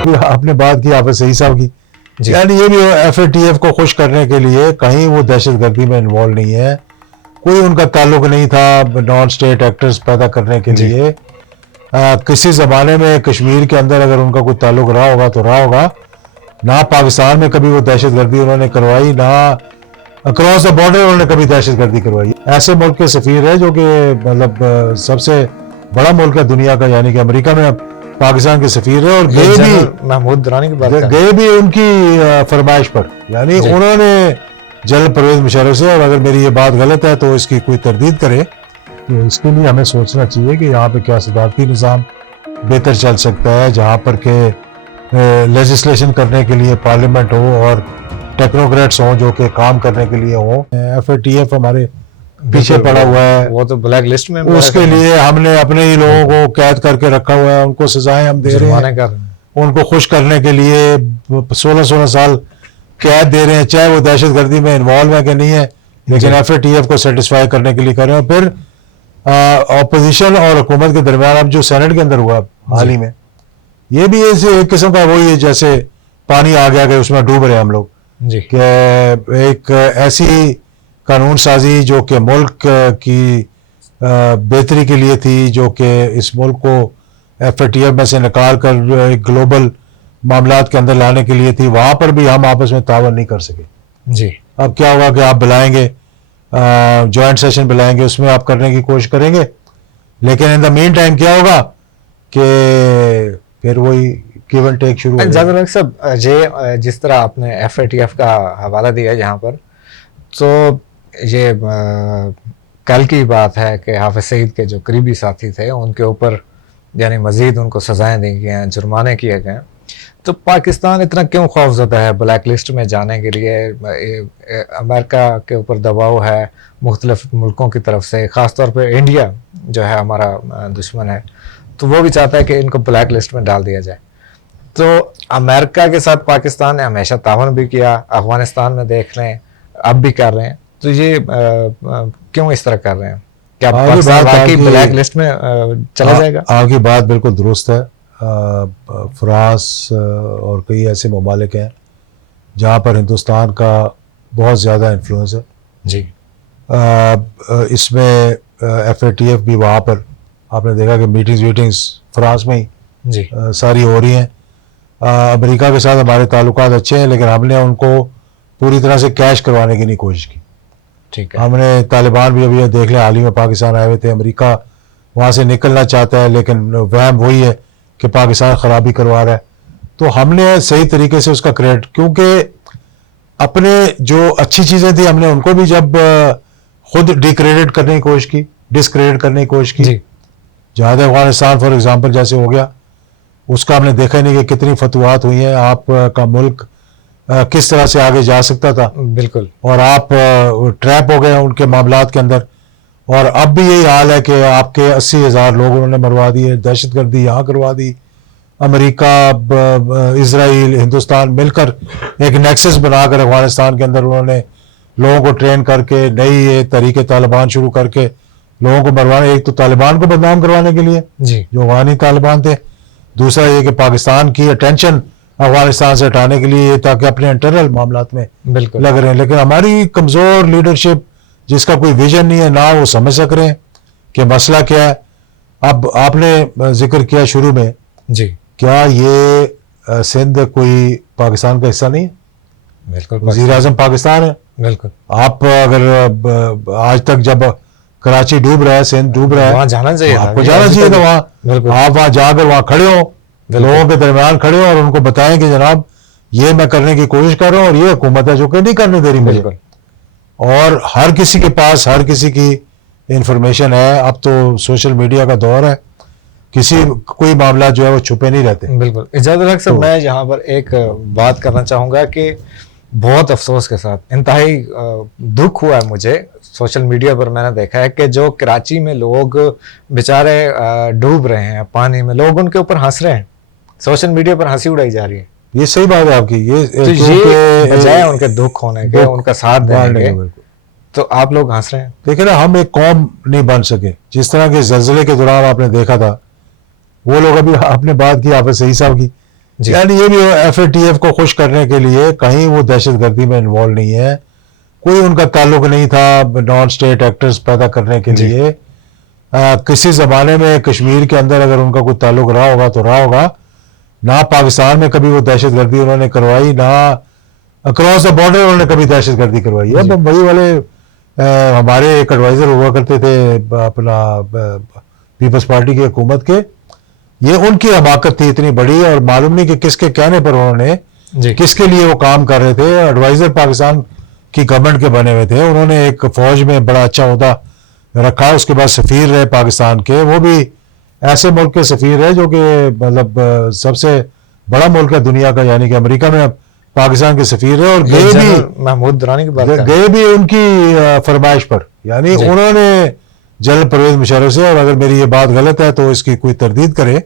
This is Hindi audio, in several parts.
आपने बात की हाफिज सईद साहब की, यानी ये भी FATF को खुश करने के लिए कहीं वो दहशतगर्दी में इन्वॉल्व नहीं है, कोई उनका ताल्लुक नहीं था नॉन स्टेट एक्टर्स पैदा करने के लिए। किसी ज़माने में कश्मीर के अंदर अगर उनका कोई ताल्लुक रहा होगा तो रहा होगा, ना पाकिस्तान में कभी वो दहशतगर्दी उन्होंने करवाई, ना अक्रॉस द बॉर्डर उन्होंने कभी दहशतगर्दी करवाई। ऐसे मुल्क के सफीर है जो कि मतलब सबसे बड़ा मुल्क है दुनिया का, यानी कि अमेरिका में पाकिस्तान के सफीर है, और गए भी महमूद दुरानी की बात गए भी उनकी फरमाइश पर, यानी उन्होंने जनरल परवेज मुशर्रफ से, और अगर मेरी ये बात गलत है तो इसकी कोई तरदीद करे, तो इसके लिए हमें सोचना चाहिए कि यहाँ पे क्या सदारती निज़ाम बेहतर चल सकता है, जहाँ पर के लेजिस्लेशन करने के लिए पार्लियामेंट हो और टेक्नोक्रेट्स हों जो कि काम करने के लिए हों। FATF हमारे पीछे पड़ा हुआ है, वो तो ब्लैक लिस्ट में, उसके लिए हमने अपने ही लोगों को कैद करके रखा हुआ है, उनको सजाएं हम दे रहे हैं, उनको खुश करने के लिए 16-16 साल कैद दे रहे हैं, चाहे वो दहशतगर्दी में इन्वॉल्व है कि नहीं है, लेकिन FATF को सेटिस्फाई करने के लिए कर रहे हैं। फिर अपोजिशन और हुकूमत के दरमियान अब जो सेनेट के अंदर हुआ हाल ही में, ये भी एक किस्म का वही है जैसे पानी आ गया कि उसमें डूब रहे हैं हम लोग, कि एक ऐसी कानून साजी जो कि मुल्क की बेहतरी के लिए थी, जो कि इस मुल्क को FATF में से निकाल कर एक ग्लोबल मामलात के अंदर लाने के लिए थी, वहाँ पर भी हम आपस में तावन नहीं कर सके। जी, अब क्या होगा कि आप बुलाएंगे, जॉइंट सेशन बुलाएंगे, उसमें आप करने की कोशिश करेंगे, लेकिन इन द मीन टाइम क्या होगा कि फिर वही गिव एंड टेक शुरू हो जाएगा। सब जिस तरह आपने FATF का हवाला दिया यहाँ पर, तो ये कल की बात है कि हाफिज सईद के जो करीबी साथी थे उनके ऊपर यानी मजीद उनको सजाएं दी गई हैं, जुर्माने किए गए हैं। तो पाकिस्तान इतना क्यों खौफज़दा है ब्लैक लिस्ट में जाने के लिए? अमेरिका के ऊपर दबाव है मुख्तलिफ मुल्कों की तरफ से, ख़ासतौर पर इंडिया जो है हमारा दुश्मन है, तो वो भी चाहता है कि इनको ब्लैक लिस्ट में डाल दिया जाए। तो अमेरिका के साथ पाकिस्तान ने हमेशा तावन भी किया, अफगानिस्तान में देख लें, अब भी कर रहे हैं, तो ये क्यों इस तरह कर रहे हैं? क्या पाकिस्तान वाकई ब्लैक लिस्ट में चला जाएगा? आपकी बात बिल्कुल दुरुस्त है। फ्रांस और कई ऐसे ममालिक हैं जहाँ पर हिंदुस्तान का बहुत ज़्यादा इन्फ्लुएंस है जी। इसमें FATF भी वहाँ पर आपने देखा कि मीटिंग्स फ्रांस में ही जी सारी हो रही हैं। अमेरिका के साथ हमारे ताल्लुकात अच्छे हैं, लेकिन हमने उनको पूरी तरह से कैश करवाने की नहीं कोशिश की। ठीक है। हमने तालिबान भी अभी देख लिया, हाल ही में पाकिस्तान आए हुए थे, अमेरिका वहाँ से निकलना चाहता है, लेकिन वहम वही है कि पाकिस्तान खराबी करवा रहा है। तो हमने सही तरीके से उसका क्रेडिट, क्योंकि अपने जो अच्छी चीज़ें थी हमने उनको भी जब खुद डिक्रेडिट करने की कोशिश की, डिसक्रेडिट करने की कोशिश की, जहाद अफगानिस्तान फॉर एग्जांपल जैसे हो गया, उसका हमने देखा ही नहीं कि कितनी फतवात हुई हैं, आपका मुल्क किस तरह से आगे जा सकता था, बिल्कुल, और आप ट्रैप हो गए उनके मामलात के अंदर। और अब भी यही हाल है कि आपके 80,000 लोग उन्होंने मरवा दिए, दहशतगर्दी यहाँ करवा दी। अमेरिका, इजराइल, हिंदुस्तान मिलकर एक नेक्सस बनाकर अफगानिस्तान के अंदर उन्होंने लोगों को ट्रेन करके नई ये तरीके तालिबान शुरू करके लोगों को मरवाने, एक तो तालिबान को बदनाम करवाने के लिए जी, जो अफगानी तालिबान थे, दूसरा ये कि पाकिस्तान की अटेंशन अफगानिस्तान से हटाने के लिए, ताकि अपने इंटरनल मामलात में लग रहे हैं। लेकिन हमारी कमज़ोर लीडरशिप जिसका कोई विजन नहीं है, ना वो समझ सक रहे हैं कि मसला क्या है। अब आपने जिक्र किया शुरू में जी, क्या ये सिंध कोई पाकिस्तान का हिस्सा नहीं है? बिल्कुल, वज़ीर आज़म पाकिस्तान है। बिल्कुल, आप अगर आज तक जब कराची डूब रहा है, सिंध डूब रहा है, वहाँ जाना चाहिए, आपको जाना चाहिए था वहाँ। आप वहाँ जाकर वहाँ खड़े हो, लोगों के दरमियान खड़े हो और उनको बताएं कि जनाब ये मैं करने की कोशिश कर रहा हूँ और ये हुकूमत है जो कि नहीं करने दे रही मुझे। और हर किसी के पास हर किसी की इंफॉर्मेशन है। अब तो सोशल मीडिया का दौर है, किसी कोई मामला जो है वो छुपे नहीं रहते। बिल्कुल। इजाज़त साहब, मैं यहाँ पर एक बात करना चाहूँगा कि बहुत अफसोस के साथ इंतहाई दुख हुआ है मुझे, सोशल मीडिया पर मैंने देखा है कि जो कराची में लोग बेचारे डूब रहे हैं पानी में, लोग उनके ऊपर हंस रहे हैं, सोशल मीडिया पर हंसी उड़ाई जा रही है। ये सही बात है आपकी। ये बजाय उनके दुख होने के, उनका साथ देने के, तो आप लोग हंस रहे हैं। देखिए ना, हम एक कौम नहीं बन सके। जिस तरह के ज़लज़ले के दौरान आपने देखा था, वो लोग, अभी आपने बात की हाफिज सईद साहब की, जी। यानी ये भी FATF को खुश करने के लिए कहीं वो दहशतगर्दी में इन्वॉल्व नहीं है, कोई उनका ताल्लुक नहीं था नॉन स्टेट एक्टर्स पैदा करने के जी। लिए। किसी ज़माने में कश्मीर के अंदर अगर उनका कोई ताल्लुक रहा होगा तो रहा होगा, ना पाकिस्तान में कभी वो दहशतगर्दी उन्होंने करवाई, ना अक्रॉस द बॉर्डर उन्होंने कभी दहशतगर्दी करवाई है। मुंबई वाले हमारे एक एडवाइजर हुआ करते थे अपना पीपल्स पार्टी की हुकूमत के, ये उनकी हमाकत थी इतनी बड़ी, और मालूम नहीं कि किसके कहने पर उन्होंने जी। किसके लिए वो काम कर रहे थे। एडवाइजर पाकिस्तान की गवर्नमेंट के बने हुए थे, उन्होंने एक फौज में बड़ा अच्छा ओहदा रखा, उसके बाद सफीर रहे पाकिस्तान के, वो भी ऐसे मुल्क के सफीर है जो कि मतलब सबसे बड़ा मुल्क है दुनिया का, यानी कि अमेरिका में पाकिस्तान के सफीर है, और गए भी महमूद दुरानी की बात गए भी उनकी फरमाइश पर, यानी उन्होंने जनरल परवेज मुशर्रफ से, और अगर मेरी ये बात गलत है तो इसकी कोई तरदीद करे,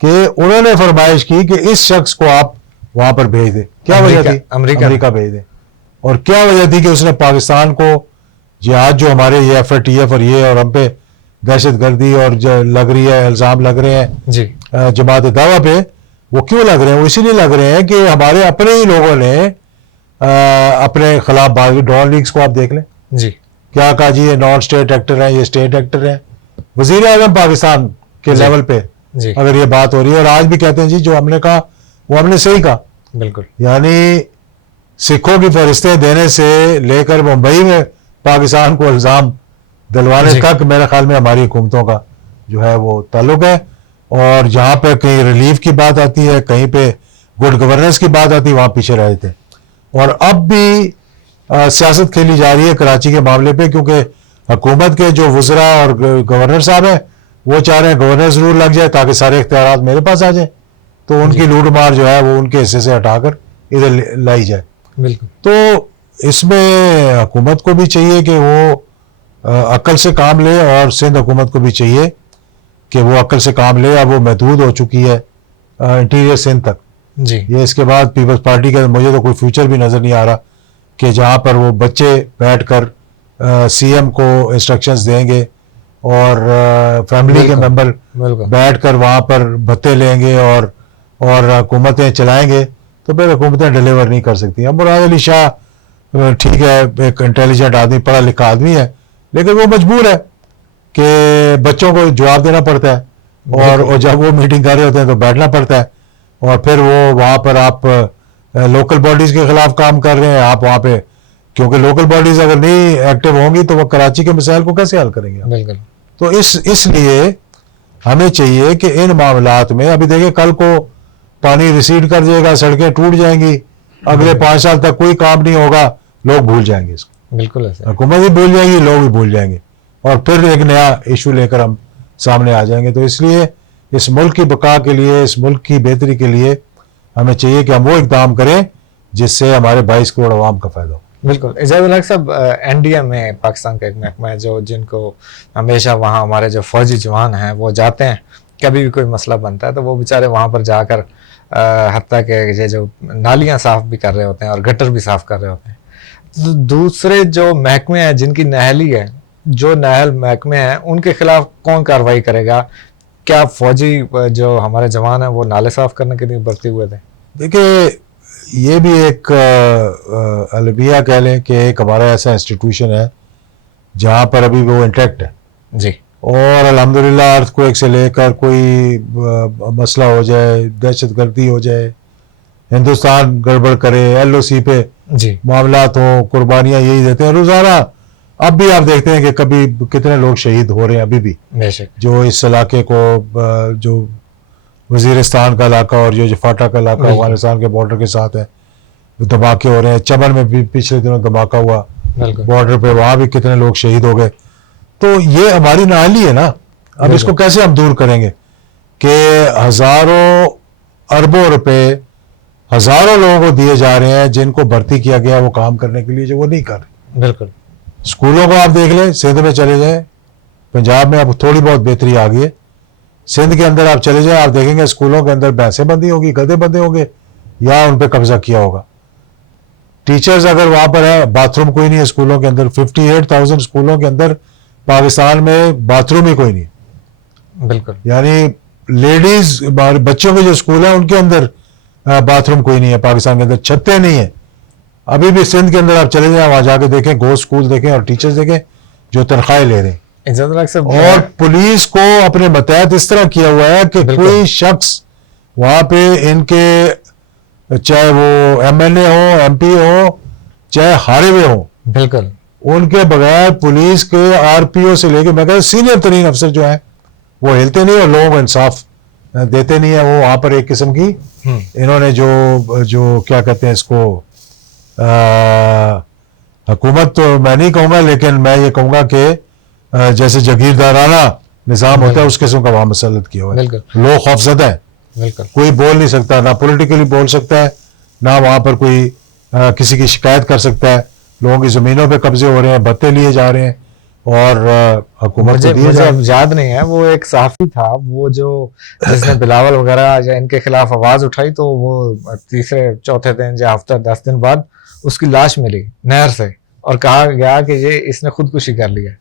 कि उन्होंने फरमाइश की कि इस शख्स को आप वहां पर भेज दें। क्या वजह थी? अमेरिका भेज दें। और क्या वजह थी कि उसने पाकिस्तान को जिहाद जो हमारे ये FATF और ये और हम पे दहशतगर्दी और जो लग रही है, इल्जाम लग रहे हैं जी। जमात दावा पे, वो क्यों लग रहे हैं? वो इसीलिए लग रहे हैं कि हमारे अपने ही लोगों ने अपने खिलाफ बात। डॉन लीग्स को आप देख लें, जी। क्या कहा जी, ये नॉन स्टेट एक्टर हैं, ये स्टेट एक्टर हैं। वजीर आजम पाकिस्तान के लेवल पे जी। अगर ये बात हो रही है, और आज भी कहते हैं जी जो हमने कहा वो हमने सही कहा। बिल्कुल। यानी सिखों की फरिश्ते देने से लेकर मुंबई में पाकिस्तान को इल्जाम दिलवाने तक मेरे ख्याल में हमारी हुकूमतों का जो है वो ताल्लुक है। और जहाँ पे कहीं रिलीफ की बात आती है, कहीं पे गुड गवर्नेंस की बात आती है, वहाँ पीछे रहे थे। और अब भी सियासत खेली जा रही है कराची के मामले पे, क्योंकि हुकूमत के जो वज़रा और गवर्नर साहब हैं वो चाह रहे हैं गवर्नर जरूर लग जाए ताकि सारे इख्तियारात मेरे पास आ जाए, तो उनकी लूट मार जो है वो उनके हिस्से से हटाकर इधर लाई जाए। बिल्कुल। तो इसमें हुकूमत को भी चाहिए कि वो अक्ल से काम ले, और सिंध हुकूमत को भी चाहिए कि वो अक्ल से काम ले। अब वो महदूद हो चुकी है इंटीरियर सिंध तक जी। ये। इसके बाद पीपल्स पार्टी का मुझे तो कोई फ्यूचर भी नज़र नहीं आ रहा कि जहाँ पर वो बच्चे बैठकर CM को इंस्ट्रक्शंस देंगे और फैमिली के मेंबर बैठकर वहाँ पर भत्ते लेंगे और हुकूमतें चलाएंगे, तो फिर हुकूमतें डिलीवर नहीं कर सकती। अब मुराद अली शाह ठीक है, एक इंटेलिजेंट आदमी, पढ़ा लिखा आदमी है, लेकिन वो मजबूर है कि बच्चों को जवाब देना पड़ता है, और जब वो मीटिंग कर रहे होते हैं तो बैठना पड़ता है, और फिर वो वहाँ पर आप लोकल बॉडीज़ के खिलाफ काम कर रहे हैं आप वहाँ पे, क्योंकि लोकल बॉडीज़ अगर नहीं एक्टिव होंगी तो वो कराची के मसाइल को कैसे हल करेंगे? बिल्कुल। तो इसलिए हमें चाहिए कि इन मामलात में, अभी देखिए कल को पानी रिसीड कर जाएगा, सड़कें टूट जाएंगी, अगले 5 साल तक कोई काम नहीं होगा, लोग भूल जाएंगे इसको। बिल्कुल ऐसा, हुकूमत भी भूल जाएगी, लोग भी भूल जाएंगे, और फिर एक नया इशू लेकर हम सामने आ जाएंगे। तो इसलिए इस मुल्क की बका के लिए, इस मुल्क की बेहतरी के लिए हमें चाहिए कि हम वो इक़दाम करें जिससे हमारे 22 करोड़ अवाम का फ़ायदा हो। बिल्कुल। इजाज़ उल हक साहब, NDA में पाकिस्तान का एक महकमा है जो जिनको हमेशा वहाँ हमारे जो फौजी जवान हैं वो जाते हैं, कभी भी कोई मसला बनता है तो वो बेचारे वहाँ पर जाकर हत्ता के ये जो नालियाँ साफ़ भी कर रहे होते हैं और गटर भी साफ़ कर रहे होते हैं। तो दूसरे जो महकमे हैं जिनकी नहली है, जो नाहल महकमे हैं, उनके खिलाफ कौन कार्रवाई करेगा? क्या फौजी जो हमारे जवान हैं वो नाले साफ़ करने के लिए भर्ती हुए थे? देखिए, ये भी एक अलविया कह लें कि एक हमारा ऐसा इंस्टीट्यूशन है जहाँ पर अभी वो इंटैक्ट है जी, और अल्हम्दुलिल्लाह अर्थक्वेक से लेकर कोई मसला हो जाए, दहशतगर्दी हो जाए, हिंदुस्तान गड़बड़ करे, LOC पे जी, मामलात हो, कुर्बानियाँ यही देते हैं रोज़ाना। अब भी आप देखते हैं कि कभी कितने लोग शहीद हो रहे हैं अभी भी, बेशक। जो इस इलाके को, जो वजीरिस्तान का इलाका और जो फाटा का इलाका अफगानिस्तान के बॉर्डर के साथ है, धमाके हो रहे हैं। चमन में भी पिछले दिनों धमाका हुआ बॉर्डर पे, वहाँ भी कितने लोग शहीद हो गए। तो ये हमारी नाहली है ना। अब इसको कैसे हम दूर करेंगे कि हज़ारों अरबों रुपए हज़ारों लोगों को दिए जा रहे हैं जिनको भर्ती किया गया वो काम करने के लिए, जो वो नहीं कर रहे। बिल्कुल। स्कूलों को आप देख लें, सिंध में चले जाएं, पंजाब में अब थोड़ी बहुत बेहतरी आ गई है, सिंध के अंदर आप चले जाएं, आप देखेंगे स्कूलों के अंदर भैंसें बंधी होगी, गधे बंधे होंगे, या उन पर कब्जा किया होगा। टीचर्स अगर वहाँ पर है, बाथरूम कोई नहीं है स्कूलों के अंदर। 58,000 स्कूलों के अंदर पाकिस्तान में बाथरूम ही कोई नहीं। बिल्कुल। यानी लेडीज बच्चों के जो स्कूल हैं उनके अंदर बाथरूम कोई नहीं है पाकिस्तान के अंदर, छतें नहीं है। अभी भी सिंध के अंदर आप चले जाएं, वहां जाके देखें, गोश्त स्कूल देखें और टीचर्स देखें जो तनख्वाहें ले रहे हैं। और पुलिस को अपने मतहत इस तरह किया हुआ है कि कोई शख्स वहां पे इनके, चाहे वो एमएलए हो, एमपी हो, चाहे हारे हुए हो, बिल्कुल उनके बगैर पुलिस के आरपीओ से लेके मैं कहता सीनियर तरीन अफसर जो है वो हिलते नहीं और लोगों को इंसाफ देते नहीं है। वो वहां पर एक किस्म की इन्होंने जो क्या कहते हैं इसको, हुकूमत तो मैं नहीं कहूंगा, लेकिन मैं ये कहूंगा कि जैसे जागीरदाराना निज़ाम होता है उस किस्म का वहां मसलत किया हुआ है। लोग खौफजदा है, कोई बोल नहीं सकता, ना पॉलिटिकली बोल सकता है, ना वहां पर कोई किसी की शिकायत कर सकता है। लोगों की जमीनों पे कब्जे हो रहे हैं, भत्ते लिए जा रहे हैं और हुकूमत को दिए जा रहे हैं। मुझे याद नहीं है, वो एक सहाफी था वो जो जिसने बिलावल वगैरह या इनके खिलाफ आवाज उठाई, तो वो तीसरे चौथे दिन या हफ्ता 10 दिन बाद उसकी लाश मिली नहर से और कहा गया कि ये इसने खुदकुशी कर लिया।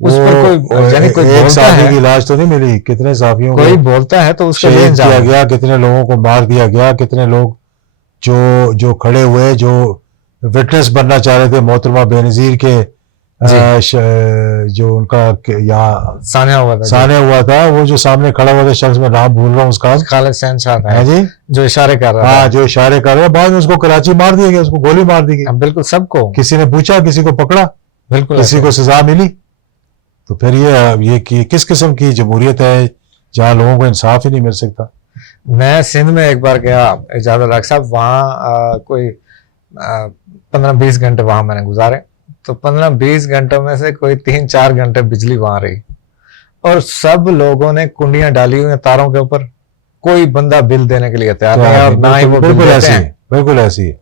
उस पर कोई यानी कोई एक साफी की लाश तो नहीं मिली, कितने साफियों को कोई बोलता है तो उसको शहीद किया गया, कितने लोगों को मार दिया गया, कितने लोग जो खड़े हुए, जो विटनेस बनना चाह रहे थे मोहतरमा बेनजीर के जो उनका यहाँ सानिया हुआ था, वो जो सामने खड़ा हुआ था शख्स, में नाम भूल रहा हूँ उसका, खालिद शहनशाह था जी, जो इशारे कर रहा था, जो इशारे कर रहा है। बाद में उसको कराची मार दिया गया, उसको गोली मार दी गई। बिल्कुल सबको, किसी ने पूछा, किसी को पकड़ा, बिल्कुल किसी को सजा मिली। तो फिर ये किस किस्म की जमहूरियत है जहाँ लोगों को इंसाफ ही नहीं मिल सकता। मैं सिंध में एक बार गया इजाज़त डॉक्टर साहब, वहाँ कोई 15-20 घंटे वहां मैंने गुजारे। तो 15-20 घंटों में से कोई 3-4 घंटे बिजली वहां रही और सब लोगों ने कुंडियां डाली हुई तारों के ऊपर, कोई बंदा बिल देने के लिए तैयार नहीं है और ना ही वो बिल्कुल ऐसी है, बिल्कुल ऐसी है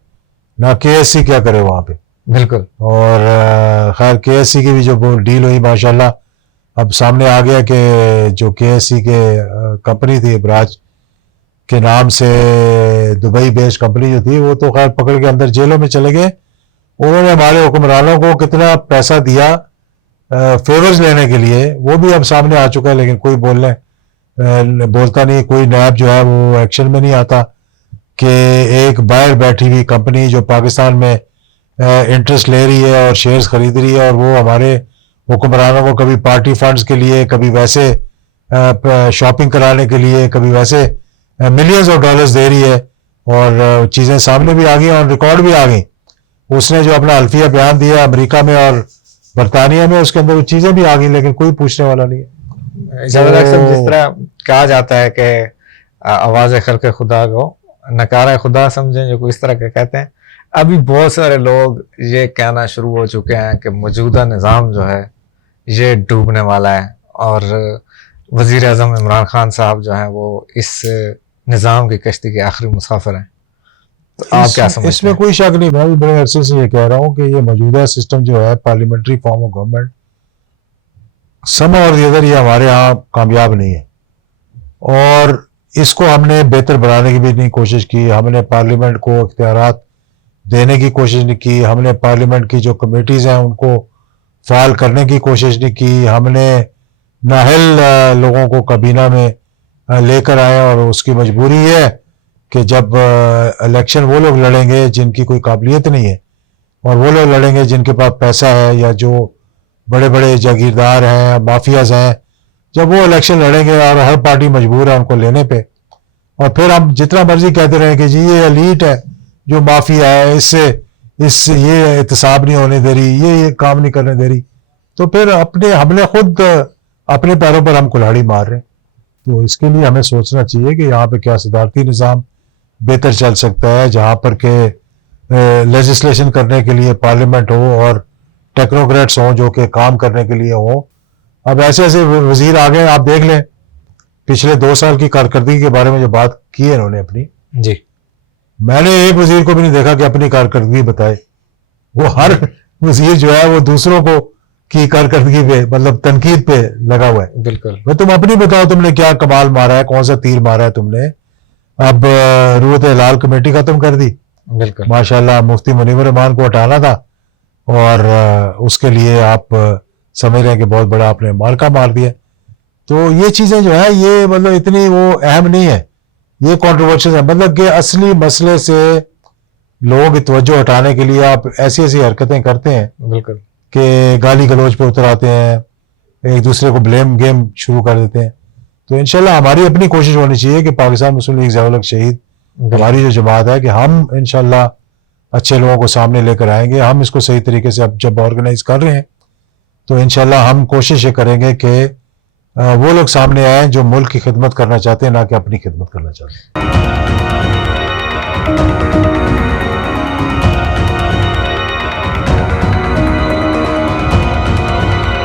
ना। केएससी क्या करे वहां पे, बिल्कुल। और खैर केएससी की भी जो डील हुई माशाल्लाह, अब सामने आ गया कि जो केएससी के कंपनी थी इब्राज के नाम से, दुबई बेस्ड कंपनी जो थी, वो तो खैर पकड़ के अंदर जेलों में चले गए। उन्होंने हमारे हुक्मरानों को कितना पैसा दिया फेवर्स लेने के लिए, वो भी अब सामने आ चुका है, लेकिन कोई बोलता नहीं, कोई नायब जो है वो एक्शन में नहीं आता कि एक बाहर बैठी हुई कंपनी जो पाकिस्तान में इंटरेस्ट ले रही है और शेयर्स खरीद रही है, और वो हमारे हुक्मरानों को कभी पार्टी फंड्स के लिए, कभी वैसे शॉपिंग कराने के लिए, कभी वैसे मिलियंस ऑफ डॉलर्स दे रही है। और चीज़ें सामने भी आ गई और रिकॉर्ड भी आ गई। उसने जो अपना अल्फिया बयान दिया अमेरिका में और बरतानिया में, उसके अंदर वो चीज़ें भी आ गई, लेकिन कोई पूछने वाला नहीं है। जिस तरह कहा जाता है कि आवाज़ खल्क़ खुदा को नकारा खुदा समझें, जो कोई इस तरह के कहते हैं, अभी बहुत सारे लोग ये कहना शुरू हो चुके हैं कि मौजूदा निज़ाम जो है ये डूबने वाला है और वज़ीर आज़म इमरान खान साहब जो हैं वो इस निज़ाम की कश्ती के आखिरी मुसाफिर हैं। तो आप क्या समझते हैं? इसमें कोई शक नहीं। मैं भी बड़े अरसे से ये कह रहा हूँ कि ये मौजूदा सिस्टम जो है, पार्लियामेंट्री फॉर्म ऑफ गवर्नमेंट, सम और इधर ये हमारे यहाँ कामयाब नहीं है और इसको हमने बेहतर बनाने की भी नहीं कोशिश की। हमने पार्लियामेंट को इख्तियारात देने की कोशिश नहीं की, हमने पार्लियामेंट की जो कमेटीज़ हैं उनको फाल करने की कोशिश नहीं की, हमने नाहल लोगों को काबीना में लेकर आए। और उसकी मजबूरी है कि जब इलेक्शन वो लोग लड़ेंगे जिनकी कोई काबिलियत नहीं है, और वो लोग लड़ेंगे जिनके पास पैसा है या जो बड़े बड़े जागीरदार हैं, माफियाज हैं, जब वो इलेक्शन लड़ेंगे और हर पार्टी मजबूर है उनको लेने पे, और फिर हम जितना मर्जी कहते रहे कि जी ये एलीट है जो माफिया है, इससे ये एहतसाब नहीं होने दे रही, ये काम नहीं करने दे रही, तो फिर हमने खुद अपने पैरों पर हम कुल्हाड़ी मार रहे हैं। तो इसके लिए हमें सोचना चाहिए कि यहाँ पे क्या सदारती निज़ाम बेहतर चल सकता है, जहाँ पर के लेजिस्लेशन करने के लिए पार्लियामेंट हो और टेक्नोक्रेट्स हों जो कि काम करने के लिए हों। अब ऐसे ऐसे वजीर आ गए, आप देख लें पिछले 2 साल की कारकर्दगी के बारे में जो बात की है इन्होंने अपनी, जी, मैंने एक वजीर को भी नहीं देखा कि अपनी कारकर्दगी बताए। वो हर वजीर जो है वो दूसरों को की कारकर्दगी पे, मतलब तनकीद पे लगा हुआ है। बिल्कुल। मैं तुम अपनी बताओ, तुमने क्या कमाल मारा है, कौन सा तीर मारा है तुमने। अब रूहत हिलाल कमेटी खत्म कर दी, बिल्कुल माशाल्लाह। मुफ्ती मुनीवर रहमान को हटाना था और उसके लिए आप समझ रहे हैं कि बहुत बड़ा आपने मार्का मार दिया। तो ये चीजें जो है ये मतलब इतनी वो अहम नहीं है ये कंट्रोवर्शियल है, मतलब कि असली मसले से लोगों की तवज्जो हटाने के लिए आप ऐसी ऐसी हरकतें करते हैं बिल्कुल कि गाली गलौज पे उतर आते हैं, एक दूसरे को ब्लेम गेम शुरू कर देते हैं। तो इंशाल्लाह हमारी अपनी कोशिश होनी चाहिए कि पाकिस्तान मुस्लिम लीग ज़िया उल हक शहीद हमारी जो जमात है कि हम इंशाल्लाह अच्छे लोगों को सामने लेकर आएंगे। हम इसको सही तरीके से अब जब ऑर्गेनाइज कर रहे हैं तो इंशाल्लाह हम कोशिश ये करेंगे कि वो लोग सामने आए जो मुल्क की खिदमत करना चाहते हैं, ना कि अपनी खिदमत करना चाहते हैं।